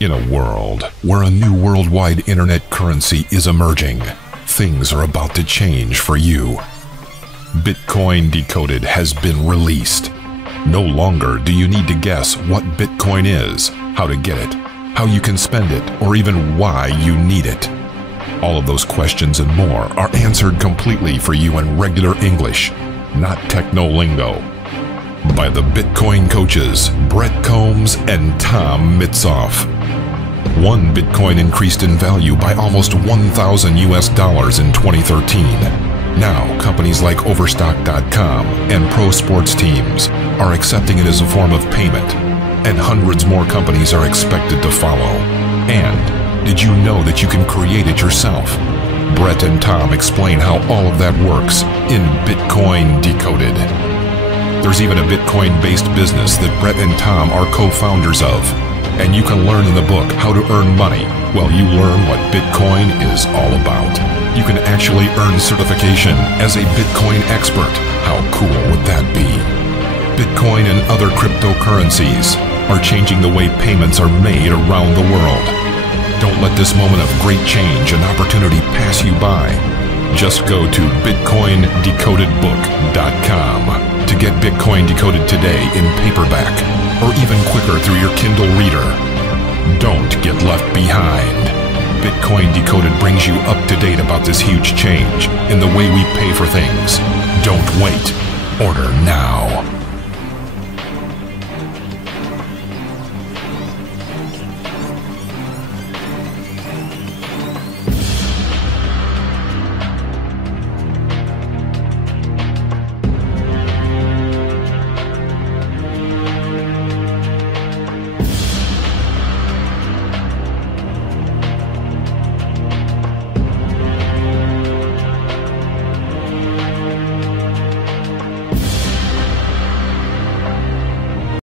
In a world where a new worldwide internet currency is emerging, things are about to change for you. Bitcoin Decoded has been released. No longer do you need to guess what Bitcoin is, how to get it, how you can spend it, or even why you need it. All of those questions and more are answered completely for you in regular English, not techno lingo, by the Bitcoin coaches Brett Combs and Tom Mitzoff. One Bitcoin increased in value by almost 1,000 US dollars in 2013. Now, companies like Overstock.com and pro sports teams are accepting it as a form of payment, and hundreds more companies are expected to follow. And did you know that you can create it yourself? Brett and Tom explain how all of that works in Bitcoin Decoded. There's even a Bitcoin-based business that Brett and Tom are co-founders of, and you can learn in the book how to earn money while you learn what Bitcoin is all about. You can actually earn certification as a Bitcoin expert. How cool would that be? Bitcoin and other cryptocurrencies are changing the way payments are made around the world. Don't let this moment of great change and opportunity pass you by. Just go to bitcoindecodedbook.com to get Bitcoin Decoded today in paperback, or even quicker through your Kindle reader. Don't get left behind. Bitcoin Decoded brings you up to date about this huge change in the way we pay for things. Don't wait. Order now.